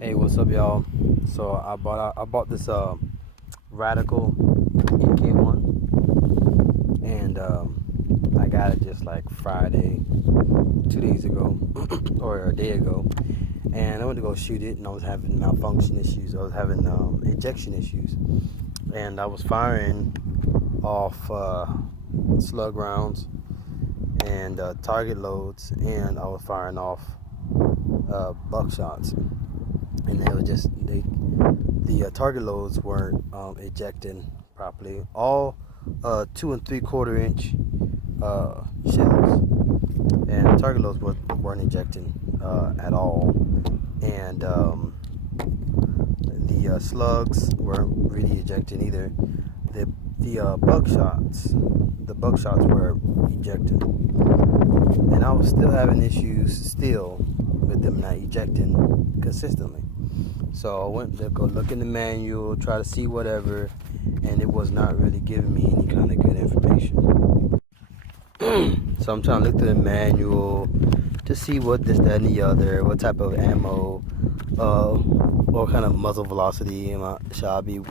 Hey, what's up, y'all? So I bought this Radikal NK1, and I got it just like Friday, 2 days ago, or a day ago. And I went to go shoot it, and I was having malfunction issues. I was having ejection issues, and I was firing off slug rounds and target loads, and I was firing off buckshots, and they were just the target loads weren't ejecting properly. All 2 3/4 inch shells, and target loads weren't ejecting at all, and the slugs weren't really ejecting either. The buckshots were ejecting, and I was still having issues with them not ejecting consistently. So I went to go look in the manual, try to see whatever, and it was not really giving me any kind of good information. So I'm trying to look through the manual to see what this, that, and the other, what type of ammo, what kind of muzzle velocity should I be,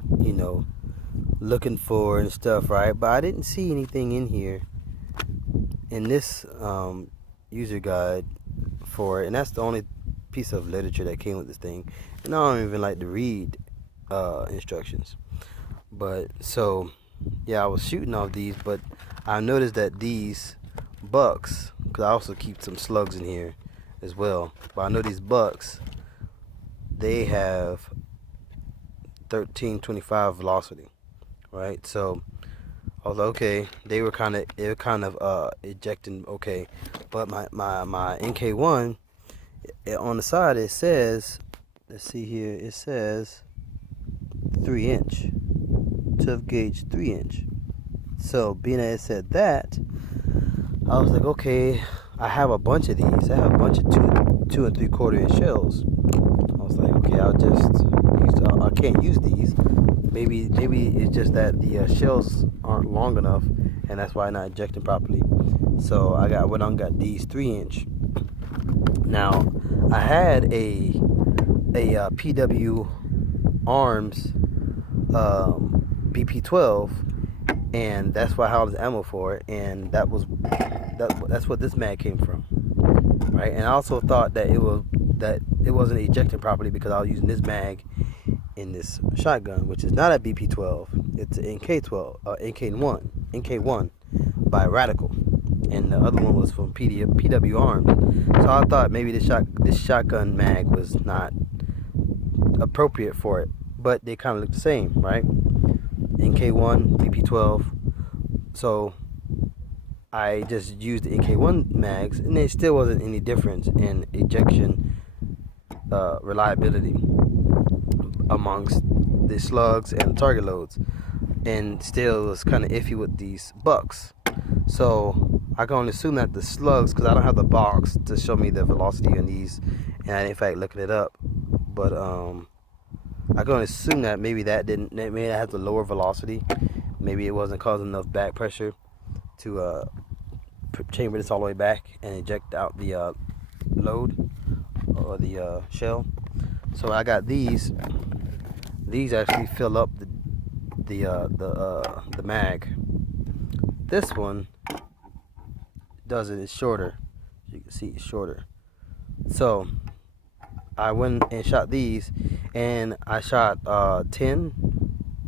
looking for and stuff, right? But I didn't see anything in here in this user guide for it, and that's the only piece of literature that came with this thing. And I don't even like to read instructions. But so yeah, I was shooting off these, but I noticed that these bucks, because I also keep some slugs in here as well, but I know these bucks, they have 1325 velocity, right? So I was like, okay, they were kind of ejecting okay, but my NK1, on the side it says, let's see here, it says 3-inch, 12 gauge 3-inch. So being that it said that, I was like, okay, I have a bunch of these. I have a bunch of 2 3/4 inch shells. I was like, okay, I can't use these. Maybe it's just that the shells aren't long enough, and that's why I'm not ejecting properly. So I got these 3-inch. Now I had a PW Arms BP12, and that's why I had this ammo for it, and that's what this mag came from, right? And I also thought that it wasn't ejecting properly because I was using this mag in this shotgun, which is not a BP12. It's an NK1 by Radikal, and the other one was from PW Arms. So I thought maybe this shotgun mag was not appropriate for it, but they kind of look the same, right? NK1, BP12. So I just used the NK1 mags, and there still wasn't any difference in ejection reliability amongst the slugs and target loads, and still was kind of iffy with these bucks. So I can only assume that the slugs, because I don't have the box to show me the velocity on these, and I didn't in fact looking it up, but I can only assume that maybe that has a lower velocity. Maybe it wasn't causing enough back pressure to chamber this all the way back and eject out the load or the shell. So I got these. These actually fill up the mag. This one doesn't. It's shorter. You can see it's shorter. So I went and shot these, and I shot 10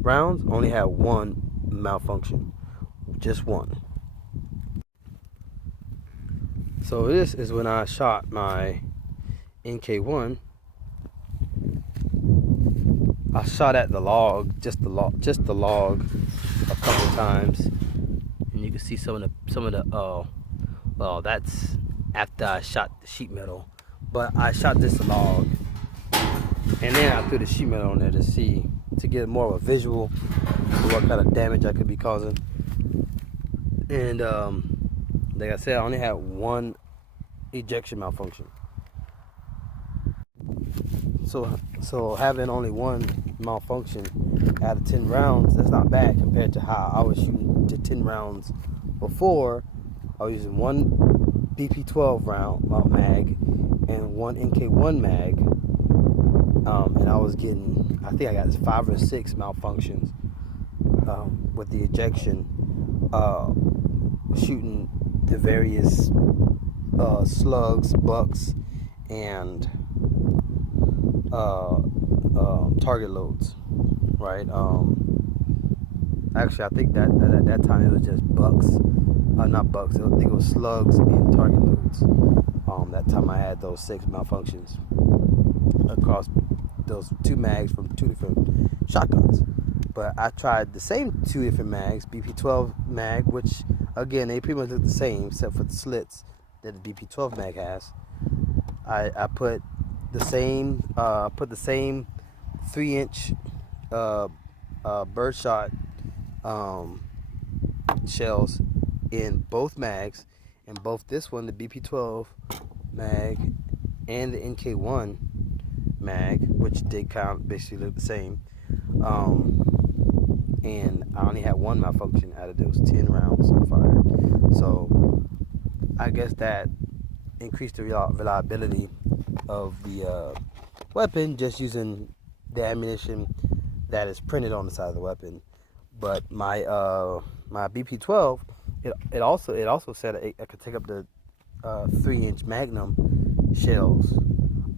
rounds. Only had one malfunction, just one. So this is when I shot my NK1. I shot at the log, just the log, a couple of times, and you can see some of the well, that's after I shot the sheet metal, but I shot this log, and then I threw the sheet metal on there to get more of a visual to what kind of damage I could be causing. And like I said, I only had one ejection malfunction. So having only one malfunction out of 10 rounds, that's not bad compared to how I was shooting to 10 rounds before. I was using one BP12 round mag and one NK1 mag and I was getting, I think I got 5 or 6 malfunctions with the ejection, shooting the various slugs, bucks, and target loads, right? Actually, I think that at that time it was just bucks, not bucks. I think it was slugs and target loads. That time I had those 6 malfunctions across those 2 mags from 2 different shotguns. But I tried the same 2 different mags, BP-12 mag, which again they pretty much look the same except for the slits that the BP-12 mag has. I put the same 3-inch birdshot shells in both mags, and both this one, the BP-12 mag, and the NK1 mag, which they count basically look the same. And I only had 1 malfunction out of those 10 rounds fired. So I guess that increased the reliability of the weapon just using the ammunition that is printed on the side of the weapon. But my BP-12, it also said I could take up to 3-inch Magnum shells.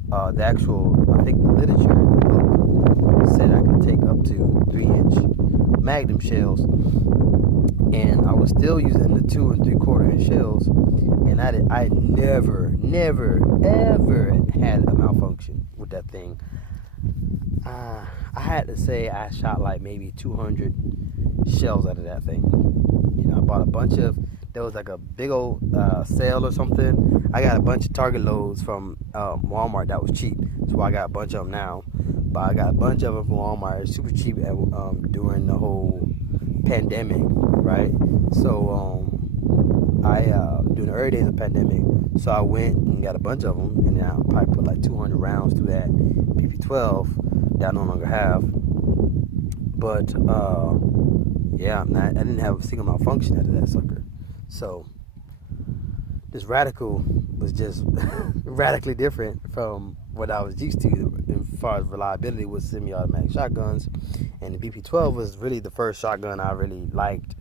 The actual, I think the literature in the book said I could take up to 3-inch Magnum shells, and I was still using the 2 3/4-inch shells, and I never, ever had a malfunction with that thing. I had to say I shot like maybe 200 shells out of that thing. I bought a bunch of, there was like a big old sale or something. I got a bunch of target loads from Walmart that was cheap. That's why I got a bunch of them now. But I got a bunch of them from Walmart, super cheap during the whole pandemic, right? So during the early days of the pandemic, so I went and got a bunch of them, and then I probably put like 200 rounds through that BP-12 that I no longer have. But yeah, I didn't have a single malfunction out of that sucker. So this Radikal was just radically different from what I was used to as far as reliability with semi-automatic shotguns, and the BP-12 was really the first shotgun I really liked.